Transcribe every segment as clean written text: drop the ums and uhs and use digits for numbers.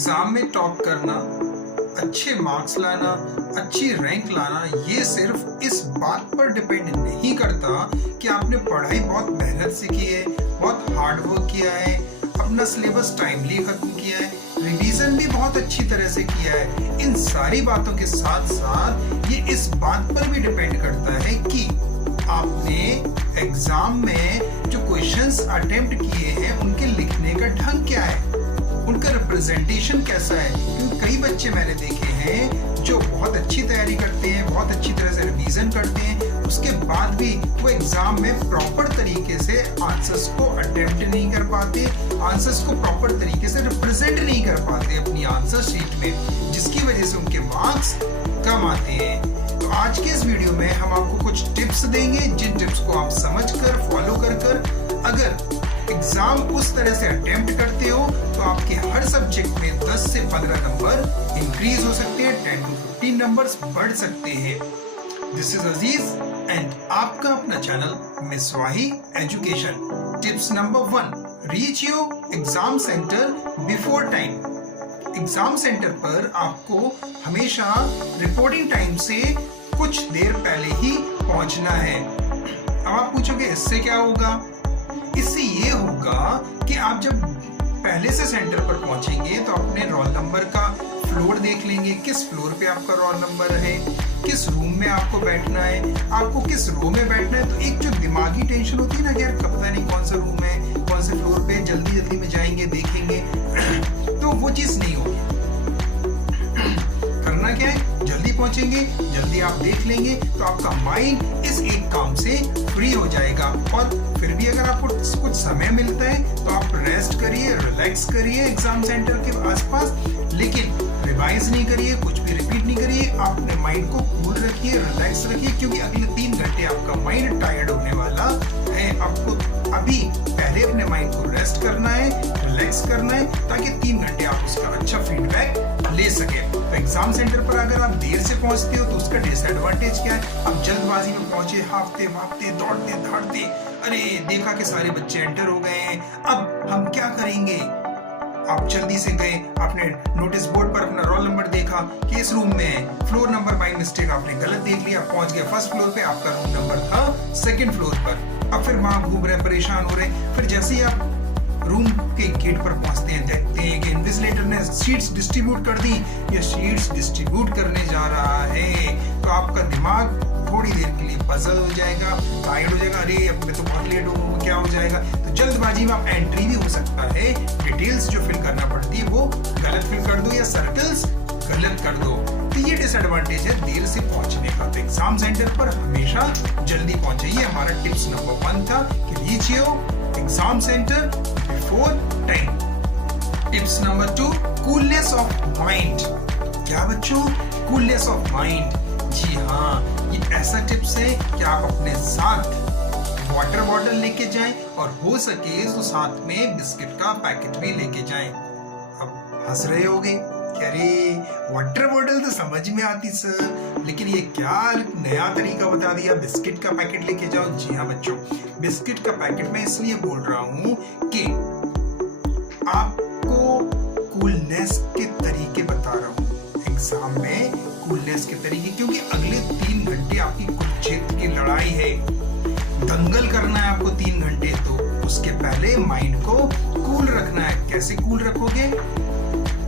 Exam में top करना, अच्छे मार्क्स लाना, अच्छी रैंक लाना, ये सिर्फ इस बात पर डिपेंड नहीं करता कि आपने पढ़ाई बहुत मेहनत से की है, बहुत हार्ड वर्क किया है, अपना सिलेबस टाइमली खत्म किया है, रिवीजन भी बहुत अच्छी तरह से किया है। इन सारी बातों के साथ साथ ये इस बात पर भी डिपेंड करता है कि आपने एग्जाम में जो क्वेश्चंस अटेम्प्ट किए हैं उनके लिखने का ढंग क्या है, उनका रिप्रेजेंटेशन कैसा है। क्योंकि कई बच्चे मैंने देखे हैं जो बहुत अच्छी तैयारी करते हैं, बहुत अच्छी तरह से रिवीजन करते हैं, उसके बाद भी वो एग्जाम में प्रॉपर तरीके से आंसर्स को अटेम्प्ट नहीं कर पाते, आंसर्स को प्रॉपर तरीके से रिप्रेजेंट नहीं कर पाते अपनी आंसर शीट में, जिसकी वजह से उनके मार्क्स कम आते हैं। तो आज के इस वीडियो में हम आपको कुछ टिप्स देंगे, जिन टिप्स को आप समझकर फॉलो कर अगर एग्जाम उस तरह से अटेम्प्ट करते हो तो आपके हर सब्जेक्ट में 10 से 15 नंबर इंक्रीज हो सकते हैं, 10 to 15 नंबर्स बढ़ सकते हैं। दिस इज अजीज एंड आपका अपना channel Miswahi education. Tips number 1, reach your exam centre before time. Exam centre पर आपको हमेशा रिपोर्टिंग टाइम से कुछ देर पहले ही पहुंचना है। अब आप पूछोगे इससे क्या होगा? इससे ये होगा कि आप जब पहले से सेंटर पर पहुंचेंगे तो अपने रोल नंबर का फ्लोर देख लेंगे, किस फ्लोर पे आपका रोल नंबर है, किस रूम में आपको बैठना है, आपको किस रो में बैठना है। तो एक जो दिमागी टेंशन होती है ना कि यार पता नहीं कौन सा रूम है, कौन से फ्लोर पे, जल्दी जल्दी में जाएंगे देखेंगे तो वो चीज नहीं होगी। करना क्या है, जल्दी पहुंचेंगे, जल्दी आप देख लेंगे तो आपका माइंड इस एक काम से फ्री हो जाएगा। और फिर भी अगर आपको कुछ समय मिलता है तो आप रेस्ट करिए, रिलैक्स करिए एग्जाम सेंटर के आसपास, लेकिन रिवाइज नहीं करिए, कुछ भी रिपीट नहीं करिए। आप अपने माइंड को कूल रखिए, रिलैक्स रखिए, क्योंकि अगले 3 घंटे आपका माइंड टायर्ड होने वाला है। आपको अभी पहले अपने माइंड को रेस्ट करना है, रिलैक्स करना है, ताकि 3 घंटे आप उसका अच्छा फीडबैक ले सके। तो एग्जाम सेंटर पर अगर आप देर से पहुंचते हो तो उसका डिसएडवांटेज क्या है? आप जल्दबाजी में पहुंचे, हाफते भागते दौड़ते धाड़ते, अरे देखा कि सारे बच्चे एंटर हो गए हैं, अब हम क्या करेंगे। आप जल्दी से गए, आपने नोटिस बोर्ड पर अपना रोल नंबर देखा कि इस रूम में है, फ्लोर नंबर बाय मिस्टेक आपने गलत देख लिया, पहुंच गए फर्स्ट फ्लोर पे, आपका रूम नंबर था सेकंड फ्लोर पर। अब फिर वहां घूम रहे, परेशान हो रहे। फिर जैसे ही आप रूम के गेट पर पहुंचते हैं, देखते हैं कि इन्विजिलेटर ने सीट्स डिस्ट्रीब्यूट कर दी, ये सीट्स डिस्ट्रीब्यूट करने जा रहा है, तो आपका दिमाग थोड़ी देर के लिए पजल हो जाएगा, टायर्ड हो जाएगा, अरे अब मैं तो बहुत लेट हूँ, क्या हो जाएगा। तो जल्दबाजी में आप एंट्री भी हो सकता है, डिटेल्स जो फिल करना पड़ती है वो गलत फिल कर दो या सर्कल्स गलत कर दो। तो ये डिसएडवांटेज है देर से पहुंचने का। तो एग्जाम सेंटर पर हमेशा जल्दी पहुंचे। ये हमारा टिप्स नंबर 1 था कि reach your exam centre before time. Tips number 2, coolness of mind. क्या बच्चों? Coolness of mind. जी हाँ, ये ऐसा टिप्स है कि आप अपने साथ वाटर बॉटल लेके जाएं और हो सके तो साथ में बिस्किट का पैकेट भी लेके जाएं। अब हंस रहे होगे कि अरे वाटर बॉटल तो समझ में आती सर, लेकिन ये क्या नया तरीका बता दिया, बिस्किट का पैकेट लेके जाओ। जी हाँ बच्चों, बिस्किट का पैकेट मैं इसलिए बोल रहा हूँ कि आपको कूलनेस के तरीके बता रहा हूँ एग्जाम में, कूलनेस के तरीके, क्योंकि अगले 3 घंटे आपकी कुरुक्षेत्र की लड़ाई है, दंगल करना है आपको 3 घंटे। तो उसके पहले माइंड को कूल रखना है। कैसे कूल रखोगे?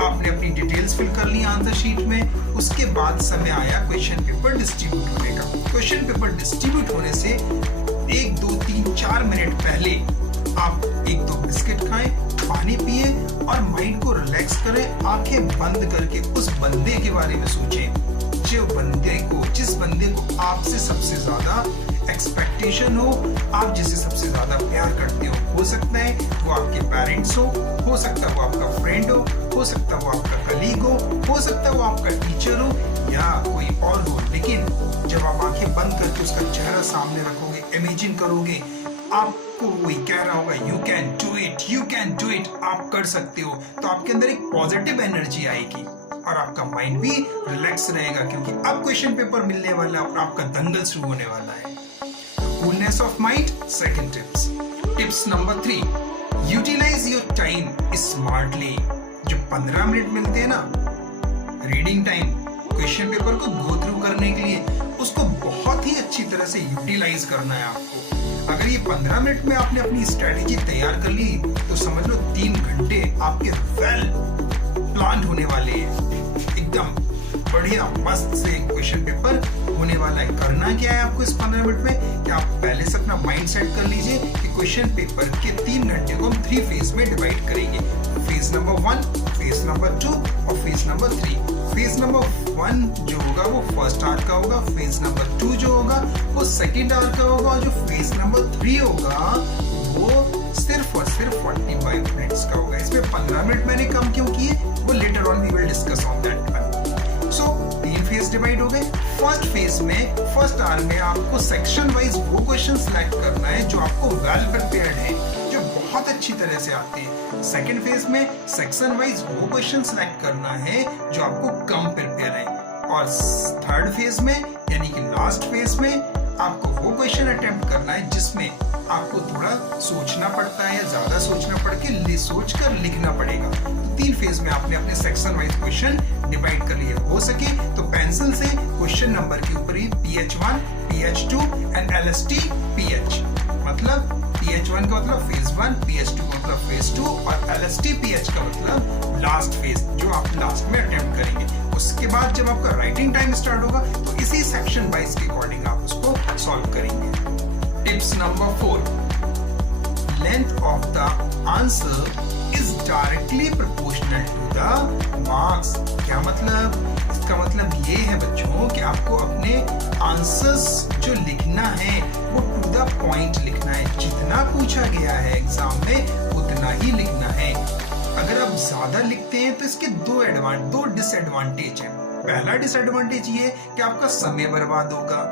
आपने अपनी डिटेल्स फिल कर ली आंसर शीट में, उसके बाद समय आया क्वेश्चन पेपर डिस्ट्रीब्यूट होने का। क्वेश्चन पेपर डिस्ट्रीब्यूट होने से 1, 2, 3, 4 मिनट पहले आप 1-2 बिस्किट खाएं, पानी पिए और माइंड को रिलैक्स करें। आंखें बंद करके उस बंदे के बारे में सोचें, जिस बंदे को आपसे सबसे ज्यादा एक्सपेक्टेशन हो, आप जिसे सबसे ज्यादा प्यार करते हो सकता है वो आपके पेरेंट्स हो सकता है वो आपका फ्रेंड हो सकता है वो आपका कलीग हो सकता है वो आपका टीचर हो या कोई और हो। लेकिन जब आप आंखें बंद करके उसका चेहरा सामने रखोगे, इमेजिन करोगे, आपको वही कह रहा होगा यू कैन डू इट, आप कर सकते हो, तो आपके अंदर एक पॉजिटिव एनर्जी आएगी और आपका माइंड भी रिलैक्स रहेगा, क्योंकि अब क्वेश्चन पेपर मिलने वाला है और आपका दंगल शुरू होने वाला है। Coolness of mind, second tips. Tips number 3, utilise your time smartly. जो 15 मिनट मिलते हैं ना रीडिंग टाइम क्वेश्चन पेपर को गो थ्रू करने के लिए, उसको बहुत ही अच्छी तरह से यूटिलाइज करना है आपको। अगर ये 15 मिनट में आपने अपनी स्ट्रेटेजी तैयार कर ली तो समझ लो 3 घंटे आपके वेल प्लान होने वाले हैं, एकदम बढ़िया मस्त से क्वेश्चन पेपर होने वाला है। करना क्या है आपको इस 15 मिनट में कि आप पहले से अपना माइंड सेट कर लीजिए कि क्वेश्चन पेपर के 3 घंटे को हम 3 फेज में डिवाइड करेंगे। फेज नंबर 1, फेज नंबर 2 और फेज नंबर 3। फेज नंबर 1 जो होगा वो फर्स्ट आवर का होगा, फेज नंबर 2 जो होगा वो सेकेंड आवर का होगा, और जो फेज नंबर 3 होगा वो सिर्फ और सिर्फ 45 मिनट्स का होगा। इसमें 15 मिनट मैंने कम क्यों किए वो later on we will discuss on that one. So 3 phase divide हो गए। फर्स्ट फेज में फर्स्ट आवर में आपको सेक्शन वाइज वो क्वेश्चन सिलेक्ट करना है जो आपको वेल प्रिपेयर्ड है, जो बहुत अच्छी तरह से आते हैं। सेकंड फेज में सेक्शन वाइज वो क्वेश्चन सिलेक्ट करना है जो आपको कम प्रिपेयर है, और थर्ड फेज में यानी कि लास्ट फेज में आपको वो क्वेश्चन अटेम्प्ट करना है जिसमें आपको थोड़ा सोचना पड़ता है, ज्यादा सोचना पड़ के सोच कर लिखना पड़ेगा। तो 3 फेज में आपने अपने सेक्शन वाइज क्वेश्चन डिवाइड कर लिए। हो सके तो पेंसिल से क्वेश्चन नंबर के ऊपर ही PH1, PH2 and LST PH, मतलब PH1 का मतलब फेज 1, PH2 का मतलब फेज 2 और LST PH का मतलब लास्ट फेज जो आप लास्ट में अटेम्प्ट करेंगे। उसके बाद जब आपका राइटिंग टाइम स्टार्ट होगा तो इसी सेक्शन वाइज के अकॉर्डिंग आप उसको सॉल्व करेंगे। Tips number 4, length of the answer is directly proportional to the marks. क्या मतलब? इसका मतलब ये है बच्चों कि आपको अपने आंसर्स जो लिखना है वो टू द पॉइंट लिखना है। जितना पूछा गया है एग्जाम में उतना ही लिखना है। अगर आप ज्यादा लिखते हैं तो इसके दो डिसएडवांटेज हैं। पहला डिसएडवांटेज ये कि आपका समय बर्बाद होगा।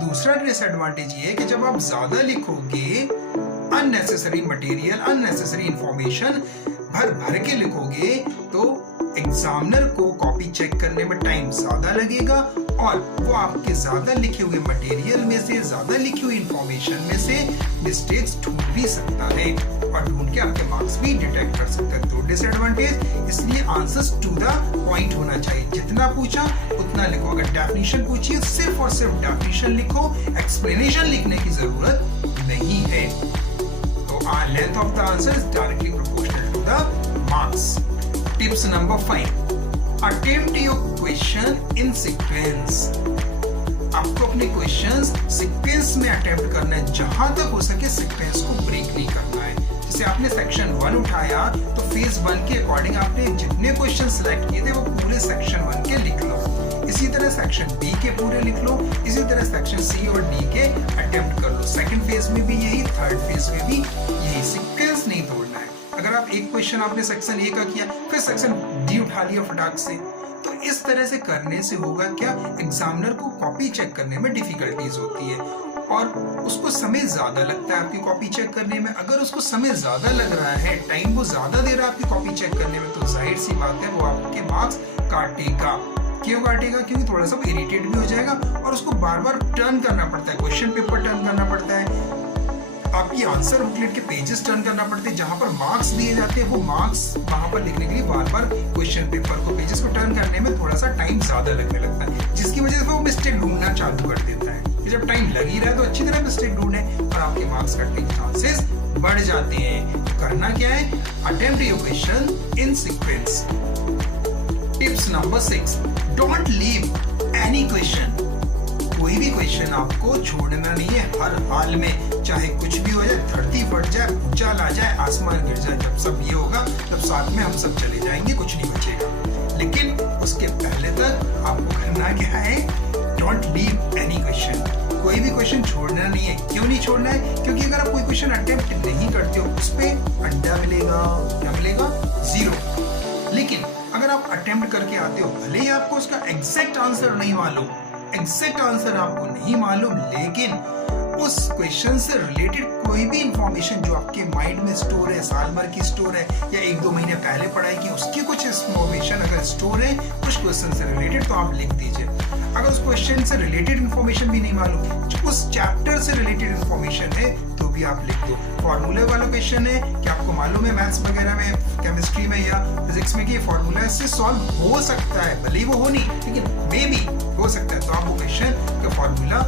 दूसरा डिसएडवांटेज ये है कि जब आप ज्यादा लिखोगे, अननेसेसरी मटेरियल, अननेसेसरी इंफॉर्मेशन भर के लिखोगे तो एग्जामिनर को कॉपी चेक करने में टाइम ज्यादा लगेगा और वो आपके ज्यादा लिखे हुए मटेरियल में से, ज्यादा लिखी हुई इंफॉर्मेशन में से मिस्टेक्स ढूंढ भी सकता है और ढूंढ के आपके मार्क्स भी डिटेक्ट कर सकता है। तो डिसएडवांटेज, इसलिए आंसर्स टू द पॉइंट होना चाहिए। जितना पूछा उतना लिखो। अगर डेफिनेशन पूछी सिर्फ और सिर्फ डेफिनेशन लिखो, एक्सप्लेनेशन लिखने की जरूरत नहीं है। तो length of the answer is directly proportional to the marks. Tips number 5, attempt your question in sequence. आपको अपने क्वेश्चंस सीक्वेंस में अटेम्प्ट करना है। जहां तक हो सके सीक्वेंस को ब्रेक नहीं करना है। जैसे आपने सेक्शन 1 उठाया तो फेज 1 के अकॉर्डिंग आपने जितने क्वेश्चन सिलेक्ट किए थे वो पूरे सेक्शन 1 के लिख लो। इसी तरह सेक्शन बी के पूरे लिख लो। इसी तरह सेक्शन सी और डी के अटेम्प्ट कर लो। सेकंड फेज में भी यही, थर्ड फेज में भी यही। सीक्वेंस नहीं तोड़ना है। अगर आप एक क्वेश्चन आपने सेक्शन ए का किया फिर सेक्शन डी उठा लिया फटाक से, तो इस तरह से करने से होगा क्या, एग्जामिनर को कॉपी चेक करने में डिफिकल्टीज होती है और उसको समय ज्यादा लगता है आपकी कॉपी चेक करने में। अगर उसको समय ज्यादा लग रहा है, टाइम वो ज्यादा दे रहा है आपकी कॉपी चेक करने में, तो जाहिर सी बात है वो आपके मार्क्स काटेगा। क्यों काटेगा? क्योंकि थोड़ा सा इरिटेट भी हो जाएगा और उसको बार बार टर्न करना पड़ता है, क्वेश्चन पेपर टर्न करना पड़ता है, आपकी आंसर बुकलेट के पेजेस टर्न करना पड़ते हैं। जहां पर मार्क्स दिए जाते हैं वो मार्क्स वहां पर लिखने के लिए बार बार क्वेश्चन पेपर को, पेजेस को टर्न करने में थोड़ा सा टाइम ज्यादा लगने लगता है, जिसकी वजह से वो मिस्टेक ढूंढना चालू कर देता है। जब टाइम लग ही रहा है तो अच्छी तरह मिस्टेक ढूंढे और आपके मार्क्स कटने के चांसेस बढ़ जाते हैं। तो करना क्या है, attempt your question in sequence. Tips number 6, don't leave any question. कोई भी क्वेश्चन आपको छोड़ना नहीं है हर हाल में, चाहे कुछ भी हो जाए, धरती फट जाए, भूचाल आ जाए, आसमान गिर जाए, जब सब ये होगा तब साथ में हम सब चले जाएंगे, कुछ नहीं बचेगा। लेकिन उसके पहले तक आपको करना क्या है, डोंट लीव एनी क्वेश्चन। कोई भी क्वेश्चन छोड़ना नहीं है। क्यों नहीं छोड़ना है? क्योंकि अगर आप कोई क्वेश्चन अटेम्प्ट नहीं करते हो उस पर अड्डा मिलेगा, क्या मिलेगा? 0। लेकिन अगर आप अटेम्प्ट करके आते हो, भले ही आपको उसका एग्जैक्ट आंसर नहीं मालूम, एग्जैक्ट आंसर आपको नहीं मालूम, लेकिन उस क्वेश्चन से रिलेटेड कोई भी इंफॉर्मेशन जो आपके माइंड में स्टोर है, साल भर की स्टोर है या 1-2 महीने पहले पढ़ाई की, उसकी कुछ इंफॉर्मेशन अगर स्टोर है कुछ क्वेश्चन से रिलेटेड, तो आप लिख दीजिए। अगर उस क्वेश्चन से रिलेटेड इन्फॉर्मेशन भी नहीं मालूम, उस चैप्टर से रिलेटेड इन्फॉर्मेशन है तो भी आप लिख दो। फॉर्मूले वाला क्वेश्चन है कि आपको मालूम है मैथ्स वगैरह में, केमिस्ट्री में या फिजिक्स में कि ये फॉर्मूला इससे सॉल्व हो सकता है, भले ही वो हो नहीं लेकिन मे बी हो सकता है, तो आप वो क्वेश्चन का फॉर्मूला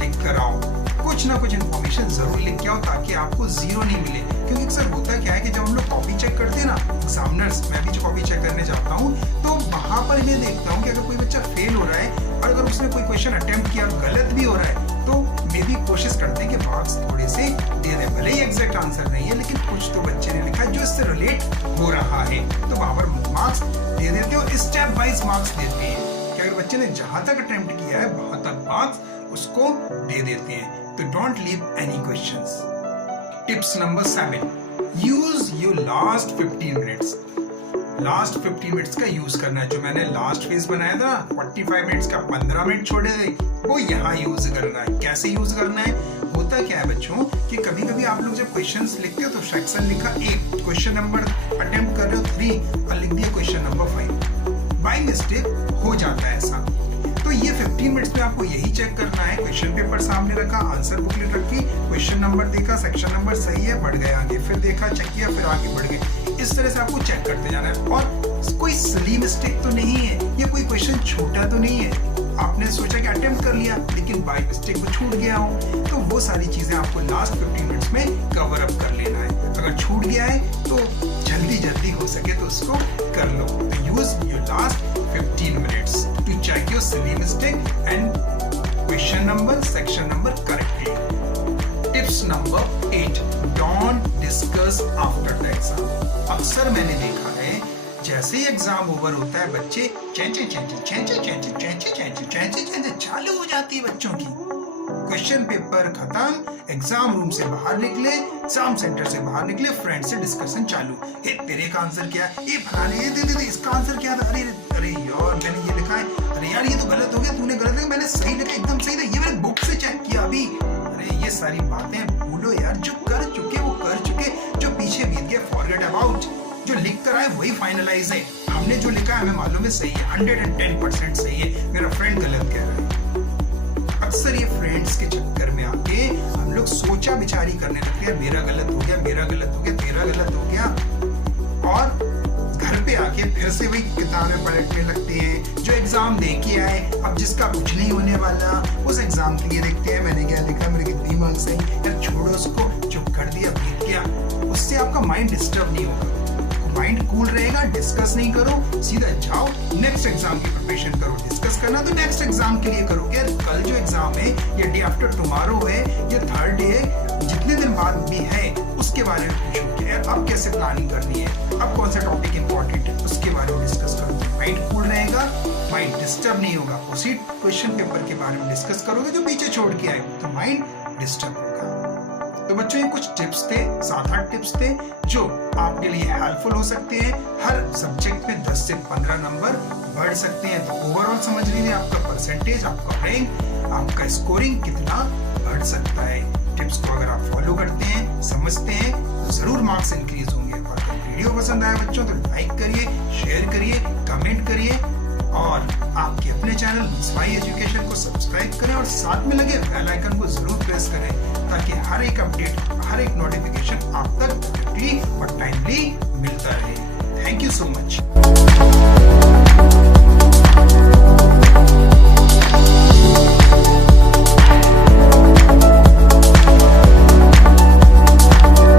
लिख कर आओ। कुछ ना कुछ इन्फॉर्मेशन जरूर लिख के आओ ताकि आपको जीरो नहीं मिले। क्योंकि अक्सर होता क्या है कि जब हम लोग कॉपी चेक करते हैं ना, एग्जामिनर्स, मैं भी जो कॉपी चेक करने जाता हूँ तो वहां पर मैं देखता हूँ कि अगर कोई बच्चा फेल हो रहा है और अगर उसने कोई क्वेश्चन अटेम्प्ट किया और गलत भी हो रहा है तो मे भी कोशिश करते हैं कि मार्क्स थोड़े से दे दें। भले ही एग्जैक्ट आंसर नहीं है लेकिन कुछ तो बच्चे ने लिखा है जो इससे रिलेट हो रहा है, तो वहां पर मार्क्स दे देते हैं और स्टेप वाइज मार्क्स देते हैं कि अगर बच्चे ने जहां तक अटेम्प्ट किया है वहां तक मार्क्स उसको दे देते हैं। तो don't leave any questions. Tips number 7, use your last 15 minutes. Last 15 minutes का यूज करना है। जो मैंने लास्ट फेज बनाया था 45 मिनट्स का 15 मिनट छोड़े थे, वो यहाँ यूज करना है। कैसे यूज करना है? होता क्या है बच्चों कि कभी कभी आप लोग जब क्वेश्चंस लिखते हो तो सेक्शन लिखा 1, क्वेश्चन नंबर अटेम्प्ट कर रहे हो 3 और लिख दिया क्वेश्चन नंबर 5। बाय मिस्टेक हो जाता है ऐसा। तो ये 15 मिनट्स में आपको यही चेक करना है। क्वेश्चन पेपर सामने रखा, आंसर बुकलेट रखी, क्वेश्चन नंबर देखा, सेक्शन नंबर सही है, बढ़ गए आगे, फिर देखा, चेक किया, फिर आगे बढ़ गए। इस तरह से आपको चेक करते जाना है। और कोई सिली मिस्टेक तो नहीं है, ये कोई क्वेश्चन छोटा तो नहीं है, आपने सोचा कि अटेम्प्ट कर लिया लेकिन बाय मिस्टेक वो छूट गया हो, तो वो सारी चीजें आपको लास्ट 15 मिनट्स में कवर अप कर लेना है। अगर छूट गया है तो जल्दी हो सके तो उसको कर लो। तो use your last 15 minutes to check your silly mistake and question number, section number correctly. Tips number 8, don't discuss after the exam. अक्सर मैंने देखा है जैसे ही एग्जाम ओवर होता है बच्चे चालू हो जाती है बच्चों की। क्वेश्चन पेपर खत्म, एग्जाम रूम से बाहर निकले, एग्जाम सेंटर से बाहर निकले, फ्रेंड से डिस्कशन चालू। हे तेरे का आंसर क्या है? ये फलाने, ये दे इसका आंसर क्या था? अरे यार मैंने ये लिखा है, अरे यार ये तो गलत हो गया, तूने गलत लिखा, मैंने सही लिखा, एकदम सही था, ये मैंने बुक से चेक किया अभी। अरे ये सारी बातें भूलो यार, जो कर चुके वो कर चुके, जो पीछे बीत गया फॉरगेट अबाउट। जो लिख कर आए वही फाइनलाइज है। हमने जो लिखा है हमें मालूम है सही है, 110% सही है, मेरा फ्रेंड गलत कह रहा है। अक्सर ये फ्रेंड्स के चक्कर में आके हम लोग सोचा विचारी करने लगते हैं, मेरा गलत हो गया, मेरा गलत हो गया, तेरा गलत हो गया, और घर पे आके फिर से वही किताबें पलटने लगते हैं जो एग्जाम दे के आए। अब जिसका कुछ नहीं होने वाला उस एग्जाम के लिए देखते हैं मैंने क्या लिखा, मेरे कितनी मार्क्स आई, यार छोड़ो उसको, चुप कर दिया, बीत गया। उससे आपका माइंड डिस्टर्ब नहीं होगा, माइंड कूल रहेगा। डिस्कस नहीं करो, सीधा जाओ नेक्स्ट एग्जाम की प्रिपरेशन करो। डिस्कस करना तो नेक्स्ट एग्जाम के लिए करो। यार कल जो एग्जाम है या डे आफ्टर टुमारो है या थर्ड डे है, जितने दिन बाद भी है उसके बारे में पूछो कि यार अब कैसे प्लानिंग करनी है, अब कौन सा टॉपिक इंपॉर्टेंट है, उसके बारे में डिस्कस करो। माइंड कूल रहेगा, माइंड डिस्टर्ब नहीं होगा। उसी क्वेश्चन पेपर के बारे में डिस्कस करोगे जो पीछे छोड़ के आए तो माइंड डिस्टर्ब होगा। तो बच्चों ये कुछ टिप्स थे, 7-8 टिप्स थे जो आपके लिए हेल्पफुल हो सकते हैं। हर सब्जेक्ट में 10 से 15 नंबर बढ़ सकते हैं। तो ओवरऑल समझ लीजिए आपका परसेंटेज, आपका रैंक, आपका स्कोरिंग कितना बढ़ सकता है। टिप्स को अगर आप फॉलो करते हैं, समझते हैं तो जरूर मार्क्स इंक्रीज होंगे। और अगर वीडियो पसंद आया बच्चों तो लाइक करिए, शेयर करिए, कमेंट करिए और आपके अपने चैनल स्पाई एजुकेशन को सब्सक्राइब करें और साथ में लगे बेल आइकन को जरूर प्रेस करें ताकि हर एक अपडेट, हर एक नोटिफिकेशन आप तक क्विकली और टाइमली मिलता रहे। Thank you so much.